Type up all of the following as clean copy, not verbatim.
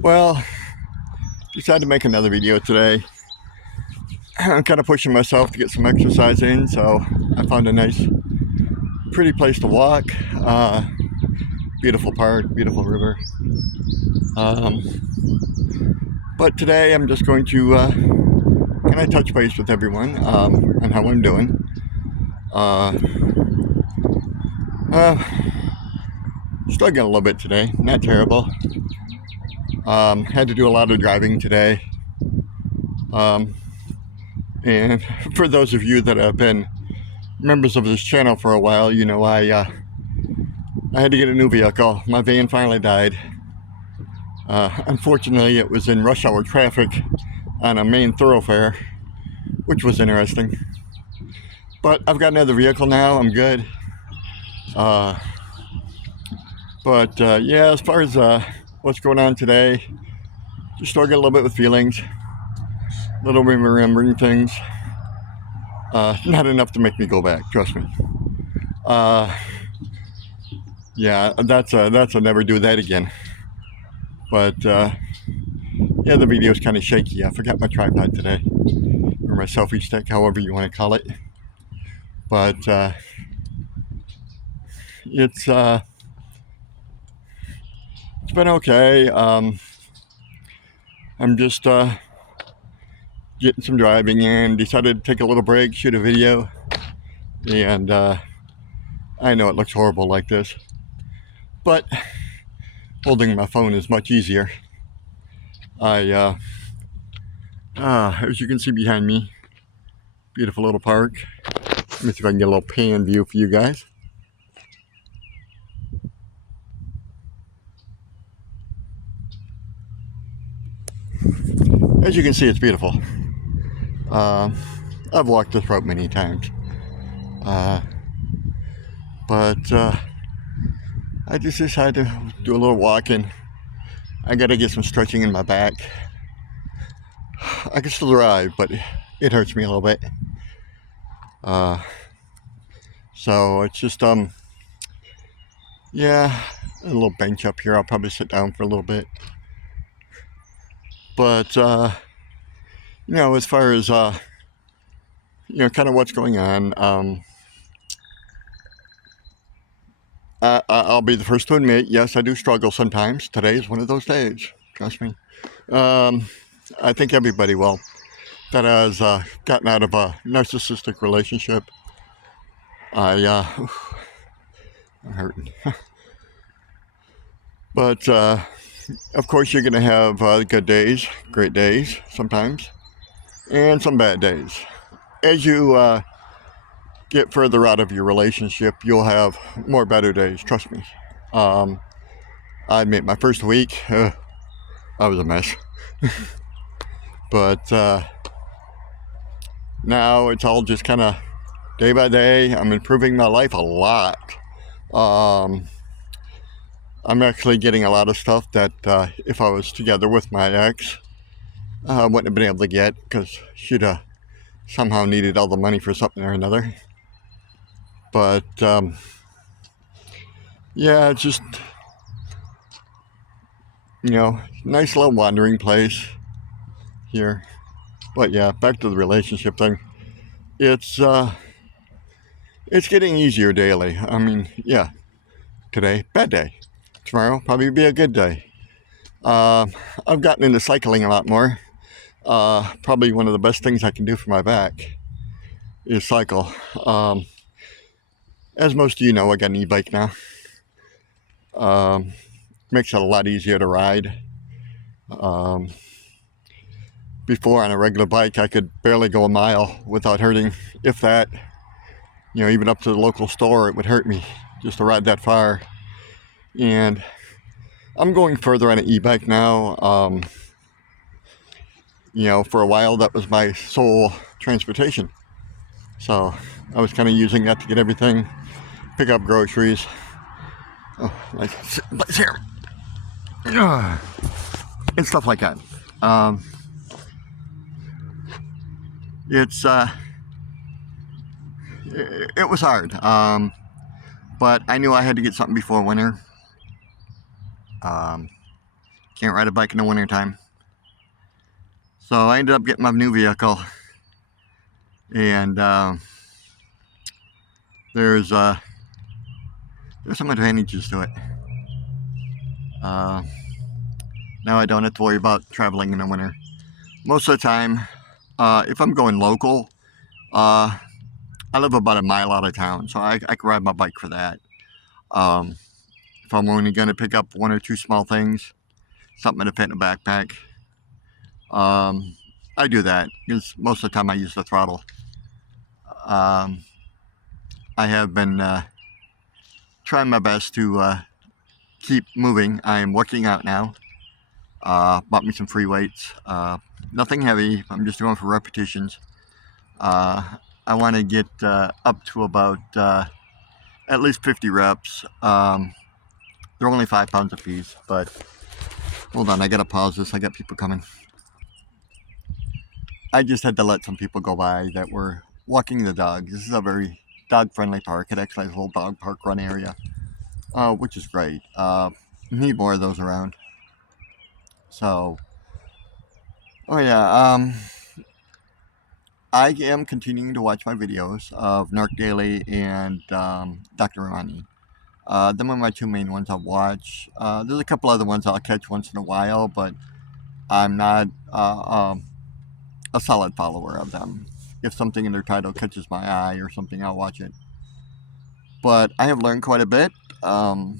Well, decided to make another video today. I'm kind of pushing myself to get some exercise in, so I found a nice, pretty place to walk. Beautiful park, beautiful river. Um, but today I'm just going to kind of touch base with everyone on how I'm doing. Uh, uh, Struggling a little bit today, not terrible. Had to do a lot of driving today. And for those of you that have been members of this channel for a while, you know I had to get a new vehicle. My van finally died. Unfortunately, it was in rush hour traffic on a main thoroughfare, which was interesting. But I've got another vehicle now. I'm good. Yeah, as far as what's going on today, just struggling a little bit with feelings, a little bit remembering things. Not enough to make me go back, trust me. Yeah, that's a never do that again. But yeah, the video's kind of shaky. I forgot my tripod today, or my selfie stick, however you want to call it. But it's been okay. I'm just getting some driving in. Decided to take a little break, shoot a video, and I know it looks horrible like this, but holding my phone is much easier. As you can see behind me, beautiful little park. Let me see if I can get a little pan view for you guys. As you can see, it's beautiful. I've walked this route many times. But I just decided to do a little walking. I gotta get some stretching in my back. I can still drive, but it hurts me a little bit. So it's just, yeah, a little bench up here. I'll probably sit down for a little bit. But, you know, as far as, you know, kind of what's going on, I'll be the first to admit, yes, I do struggle sometimes. Today is one of those days, trust me. I think everybody will that has gotten out of a narcissistic relationship. I'm hurting. But, of course, you're going to have good days, great days sometimes, and some bad days. As you get further out of your relationship, you'll have more better days, trust me. I admit, my first week, I was a mess. But now it's all just kind of day by day. I'm improving my life a lot. I'm actually getting a lot of stuff that if I was together with my ex, I wouldn't have been able to get, because she'd have somehow needed all the money for something or another. But yeah, it's just, you know, nice little wandering place here. But yeah, back to the relationship thing. It's getting easier daily. I mean, yeah, today, bad day. Tomorrow, probably be a good day. I've gotten into cycling a lot more. Probably one of the best things I can do for my back is cycle. As most of you know, I got an e-bike now. Makes it a lot easier to ride. Before, on a regular bike, I could barely go a mile without hurting, if that. You know, even up to the local store, it would hurt me just to ride that far. And I'm going further on an e-bike now. You know, for a while, that was my sole transportation. So I was kind of using that to get everything, pick up groceries. Oh, like here. And stuff like that. It was hard. But I knew I had to get something before winter. Can't ride a bike in the wintertime. So I ended up getting my new vehicle, and there's some advantages to it. Now I don't have to worry about traveling in the winter. Most of the time, if I'm going local, I live about a mile out of town, so I can ride my bike for that. Um, if I'm only going to pick up one or two small things, something to fit in a backpack, I do that because most of the time I use the throttle. Um, I have been trying my best to keep moving. I am working out now. Bought me some free weights. Nothing heavy. I'm just doing for repetitions. I want to get up to about at least 50 reps. They're only 5 pounds a piece, but hold on, I gotta pause this. I got people coming. I just had to let some people go by that were walking the dogs. This is a very dog-friendly park. It actually has a little dog park run area, which is great. Need more of those around. So, oh yeah, I am continuing to watch my videos of Narc Daily and Dr. Romani. Them are my two main ones I'll watch. There's a couple other ones I'll catch once in a while, but I'm not a solid follower of them. If something in their title catches my eye or something, I'll watch it. But I have learned quite a bit. I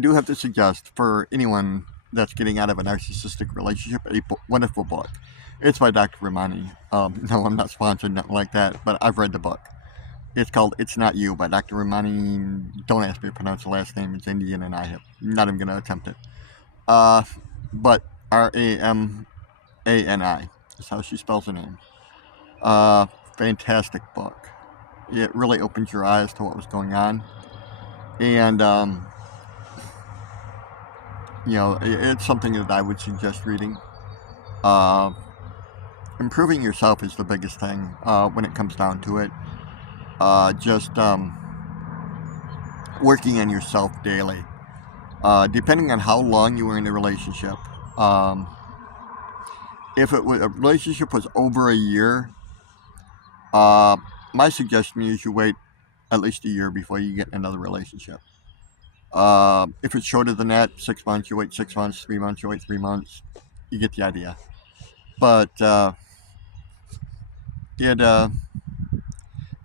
do have to suggest for anyone that's getting out of a narcissistic relationship a wonderful book. It's by Dr. Romani. No, I'm not sponsored, nothing like that, but I've read the book. It's called It's Not You by Dr. Romani. Don't ask me to pronounce the last name. It's Indian and I have not even going to attempt it. But Ramani is how she spells her name. Fantastic book. It really opens your eyes to what was going on. And, it's something that I would suggest reading. Improving yourself is the biggest thing when it comes down to it. Just working on yourself daily. Depending on how long you were in a relationship. If a relationship was over a year, my suggestion is you wait at least a year before you get in another relationship. If it's shorter than that, 6 months, you wait 6 months, 3 months, you wait 3 months. You get the idea. But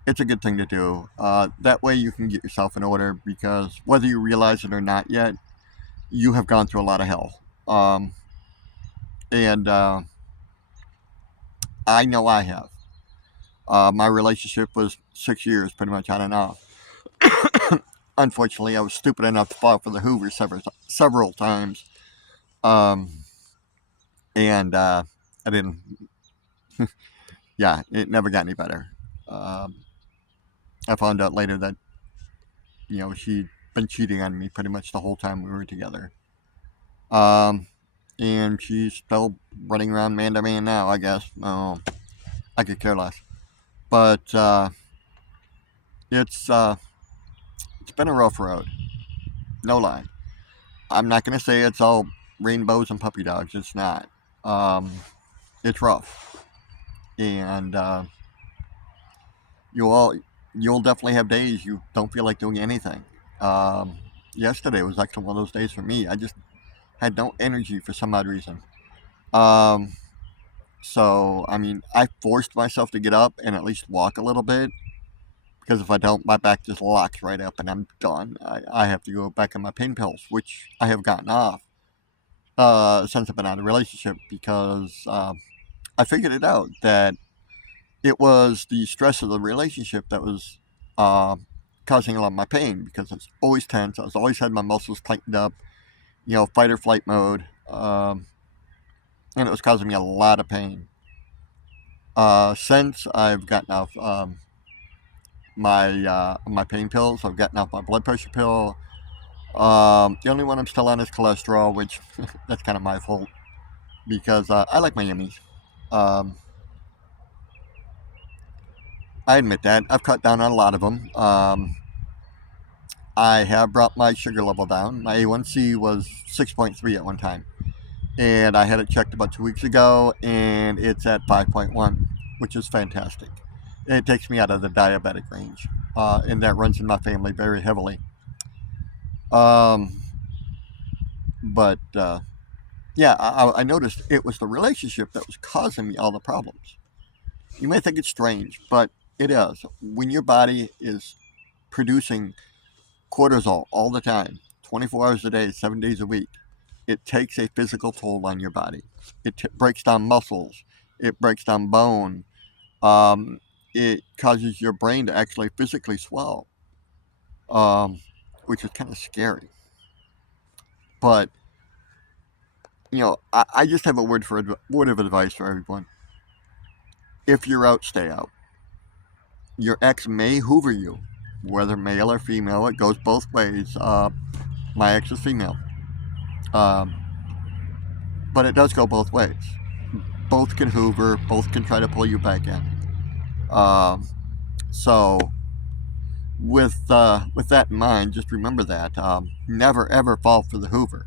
it's a good thing to do. That way you can get yourself in order, because whether you realize it or not yet, you have gone through a lot of hell. And I know I have. My relationship was 6 years, pretty much on and off. Unfortunately, I was stupid enough to fall for the Hoover several times. And I didn't. Yeah, it never got any better. I found out later that, she'd been cheating on me pretty much the whole time we were together. And she's still running around man to man now, I guess. Oh, I could care less. But it's been a rough road. No lie. I'm not going to say it's all rainbows and puppy dogs. It's not. It's rough. And you'll definitely have days you don't feel like doing anything. Yesterday was actually one of those days for me. I just had no energy for some odd reason. So, I mean, I forced myself to get up and at least walk a little bit, because if I don't, my back just locks right up and I'm done. I have to go back on my pain pills, which I have gotten off since I've been out of a relationship, because I figured it out that it was the stress of the relationship that was causing a lot of my pain, because I was always tense. I was always had my muscles tightened up, fight or flight mode, and it was causing me a lot of pain. Since I've gotten off my pain pills, I've gotten off my blood pressure pill. The only one I'm still on is cholesterol, which that's kind of my fault, because I like my yummies. I admit that. I've cut down on a lot of them. I have brought my sugar level down. My A1C was 6.3 at one time, and I had it checked about 2 weeks ago, and it's at 5.1, which is fantastic. It takes me out of the diabetic range, and that runs in my family very heavily. Um, but yeah, I noticed it was the relationship that was causing me all the problems. You may think it's strange, but it is. When your body is producing cortisol all the time, 24 hours a day, 7 days a week, it takes a physical toll on your body. It breaks down muscles, it breaks down bone, um, it causes your brain to actually physically swell, um, which is kind of scary. But I just have a word of advice for everyone. If you're out, stay out. Your ex may hoover you, whether male or female. It goes both ways. My ex is female, um, but it does go both ways. Both can hoover. Both can try to pull you back in. Um, so with that in mind, just remember that never ever fall for the hoover,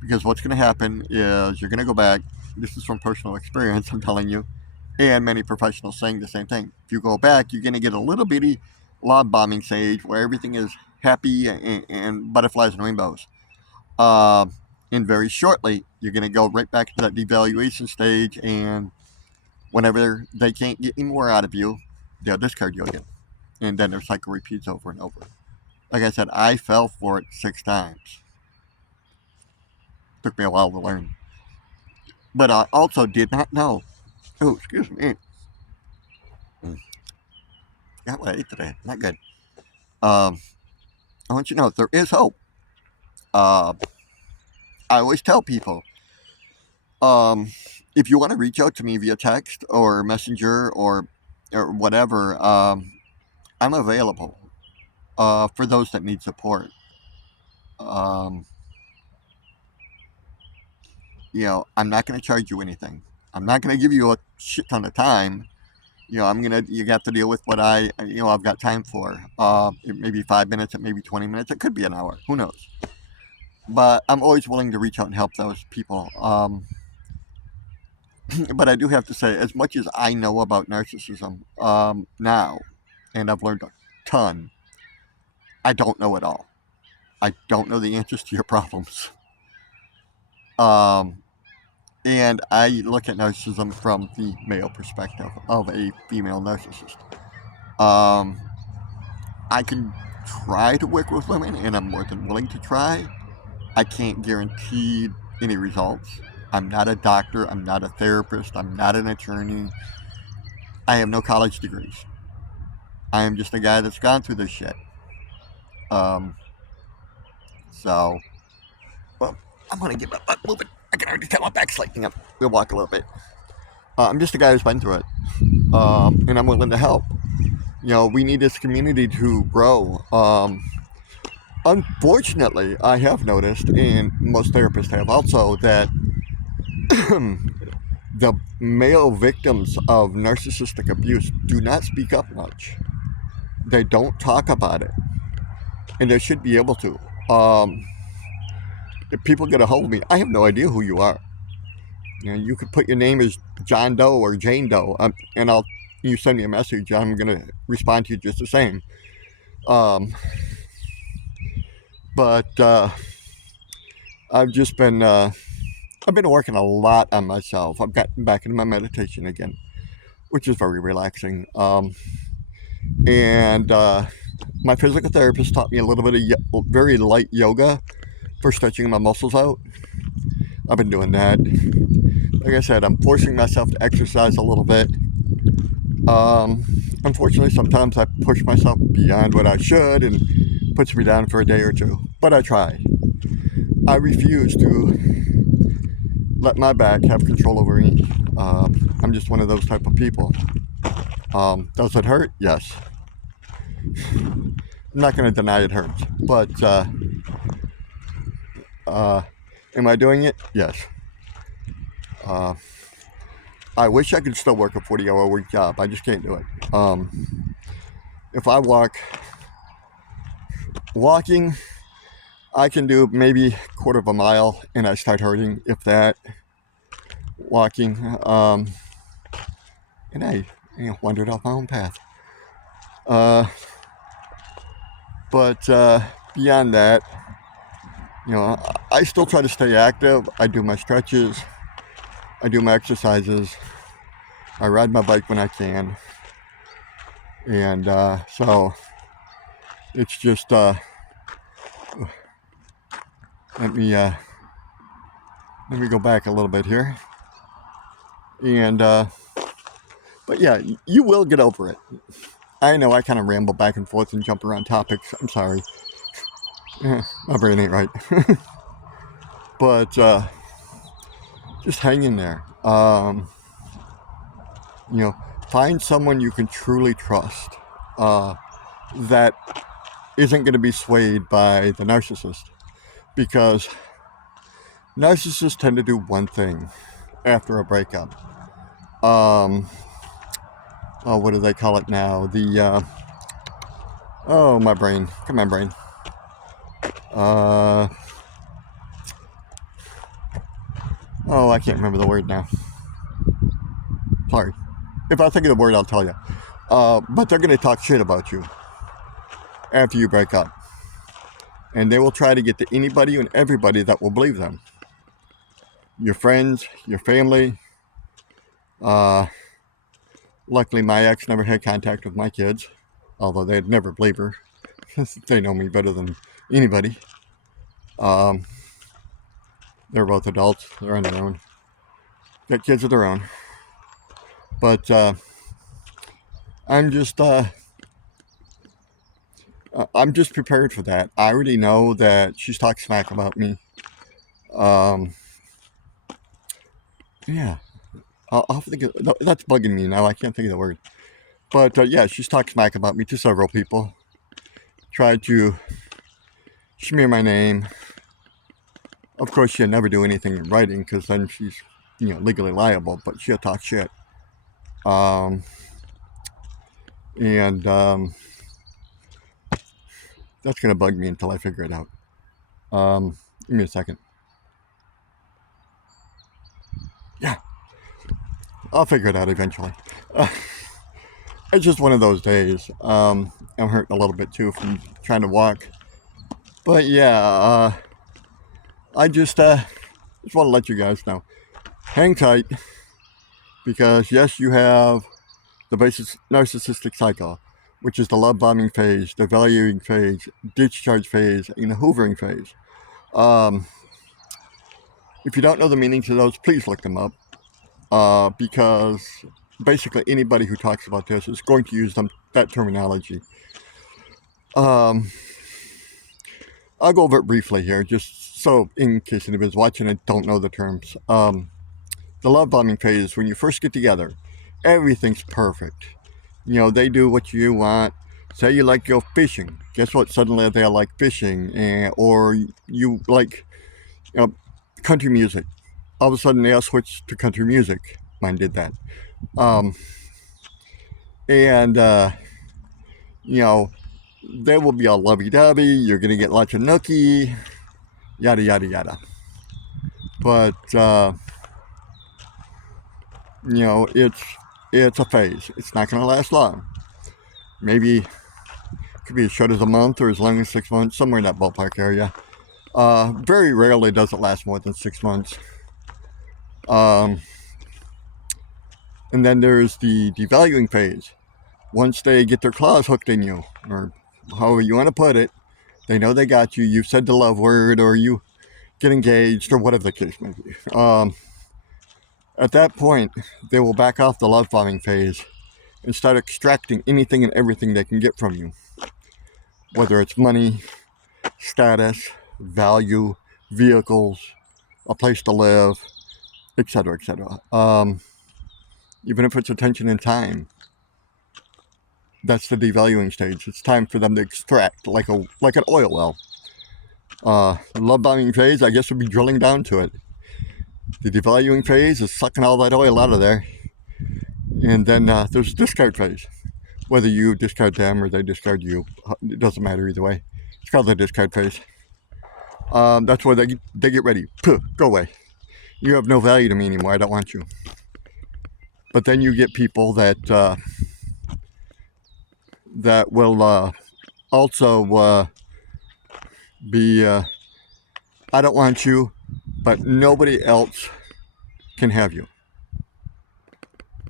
because what's going to happen is you're going to go back. This is from personal experience, I'm telling you, and many professionals saying the same thing. If you go back, you're going to get a little bitty love bombing stage where everything is happy and butterflies and rainbows. Um, and very shortly, you're going to go right back to that devaluation stage, and whenever they can't get any more out of you, they'll discard you again. And then their cycle repeats over and over. Like I said, I fell for it 6 times. Took me a while to learn. But I also did not know. Oh, excuse me. Got what I ate today. Not good. Um, I want you to know there is hope. Uh, I always tell people, if you want to reach out to me via text or messenger or whatever, I'm available for those that need support. Um, I'm not going to charge you anything. I'm not going to give you a shit ton of time. You have to deal with what I've got time for. It may be 5 minutes, it may be 20 minutes, it could be an hour. Who knows? But I'm always willing to reach out and help those people. But I do have to say, as much as I know about narcissism now, and I've learned a ton, I don't know it all. I don't know the answers to your problems. Um, and I look at narcissism from the male perspective of a female narcissist. Um, I can try to work with women, and I'm more than willing to try. I can't guarantee any results. I'm not a doctor. I'm not a therapist. I'm not an attorney. I have no college degrees. I am just a guy that's gone through this shit. Um, so, well, I'm going to get my butt moving. I can already tell my back's lightening up. We'll walk a little bit. I'm just a guy who's been through it. And I'm willing to help. We need this community to grow. Unfortunately, I have noticed, and most therapists have also, that the male victims of narcissistic abuse do not speak up much. They don't talk about it, and they should be able to. If people get a hold of me, I have no idea who you are. You could put your name as John Doe or Jane Doe, and you send me a message, I'm going to respond to you just the same. But I've just been I've been working a lot on myself. I've gotten back into my meditation again, which is very relaxing. And my physical therapist taught me a little bit of very light yoga for stretching my muscles out. I've been doing that. Like I said, I'm forcing myself to exercise a little bit. Unfortunately, sometimes I push myself beyond what I should and puts me down for a day or two. But I try. I refuse to let my back have control over me. I'm just one of those type of people. Does it hurt? Yes. I'm not going to deny it hurts. But am I doing it? Yes. I wish I could still work a 40-hour week job. I just can't do it. If I walk Walking, I can do maybe a quarter of a mile and I start hurting, if that. Walking, and I wandered off my own path. But beyond that, I still try to stay active. I do my stretches, I do my exercises, I ride my bike when I can, and so it's just let me go back a little bit here, and but yeah, you will get over it. I know I kind of ramble back and forth and jump around topics. I'm sorry. My brain ain't right. But just hang in there. Find someone you can truly trust that isn't going to be swayed by the narcissist. Because narcissists tend to do one thing after a breakup. What do they call it now? My brain. Come on, brain. I can't remember the word now. Sorry. If I think of the word, I'll tell you. But they're going to talk shit about you after you break up. And they will try to get to anybody and everybody that will believe them. Your friends, your family. Luckily, my ex never had contact with my kids, although they'd never believe her. They know me better than anybody. They're both adults. They're on their own. Got kids of their own. But I'm just prepared for that. I already know that she's talked smack about me. Yeah. I'll think of, that's bugging me now. I can't think of the word. But yeah, she's talked smack about me to several people. Tried to smear my name. Of course, she'll never do anything in writing because then she's, legally liable. But she'll talk shit. That's gonna bug me until I figure it out. Give me a second. Yeah, I'll figure it out eventually. It's just one of those days. I'm hurting a little bit too from trying to walk. But yeah, I just want to let you guys know. Hang tight, because yes, you have the basic narcissistic cycle, which is the love bombing phase, the valuing phase, discharge phase, and the hoovering phase. If you don't know the meanings of those, please look them up, because basically anybody who talks about this is going to use that terminology. I'll go over it briefly here, just so in case anybody's watching and don't know the terms. The love bombing phase, when you first get together, everything's perfect. They do what you want. Say you like to go fishing. Guess what? Suddenly they like fishing. Or you like country music. All of a sudden they'll switch to country music. Mine did that. There will be a lovey-dovey. You're going to get lots of nookie. Yada, yada, yada. But, it's a phase. It's not going to last long. Maybe it could be as short as a month or as long as 6 months, somewhere in that ballpark area. Very rarely does it last more than 6 months. And then there's the devaluing phase. Once they get their claws hooked in you, or however you want to put it, they know they got you. You've said the love word, or you get engaged, or whatever the case may be. At that point, they will back off the love bombing phase and start extracting anything and everything they can get from you. Whether it's money, status, value, vehicles, a place to live, etc., etc. Even if it's attention and time. That's the devaluing stage. It's time for them to extract, like an oil well. The love bombing phase, I guess, would be drilling down to it. The devaluing phase is sucking all that oil out of there. And then there's the discard phase. Whether you discard them or they discard you, it doesn't matter either way. It's It's called the discard phase. That's where they get ready. Puh, go away. You have no value to me anymore. I don't want you. But then you get people that that will also be, I don't want you, but nobody else can have you.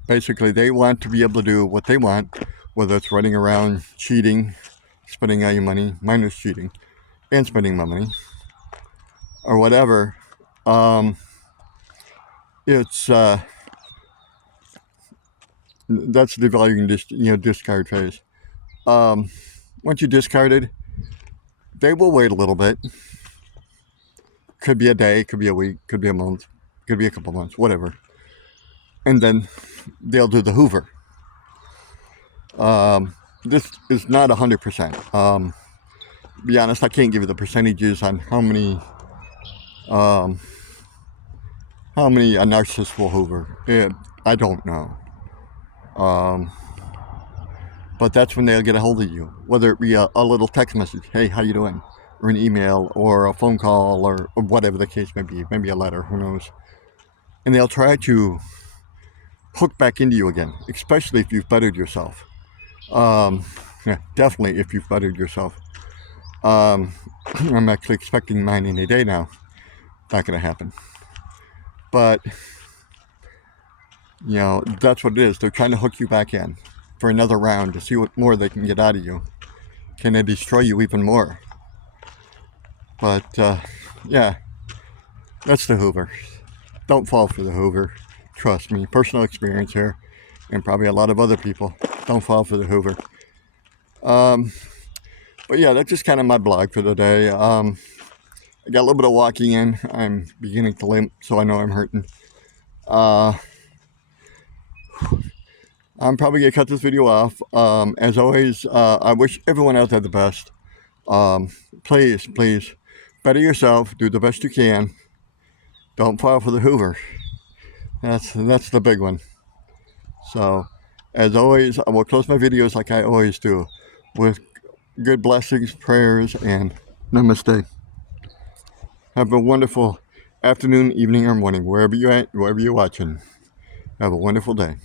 Basically, they want to be able to do what they want, whether it's running around cheating, spending all your money, minus cheating, and spending my money, or whatever. It's that's the valuing discard phase. Once you discarded, they will wait a little bit. Could be a day, could be a week, could be a month, could be a couple months, whatever. And then they'll do the Hoover. This is not 100%. Be honest, I can't give you the percentages on how many a narcissist will Hoover. I don't know. But that's when they'll get a hold of you, whether it be a little text message, hey, how you doing? Or an email, or a phone call, or whatever the case may be, maybe a letter, who knows. And they'll try to hook back into you again, especially if you've bettered yourself. Yeah, definitely if you've bettered yourself. I'm actually expecting mine any day now. Not going to happen. But, that's what it is. They're trying to hook you back in for another round to see what more they can get out of you. Can they destroy you even more? But, yeah, that's the Hoover. Don't fall for the Hoover. Trust me, personal experience here, and probably a lot of other people. Don't fall for the Hoover. But yeah, that's just kind of my blog for the day. I got a little bit of walking in. I'm beginning to limp, so I know I'm hurting. I'm probably going to cut this video off. As always, I wish everyone out there the best. Please, better yourself. Do the best you can. Don't fall for the Hoover. That's the big one. So, as always, I will close my videos like I always do, with good blessings, prayers, and namaste. Have a wonderful afternoon, evening, or morning, wherever you're at, wherever you're watching. Have a wonderful day.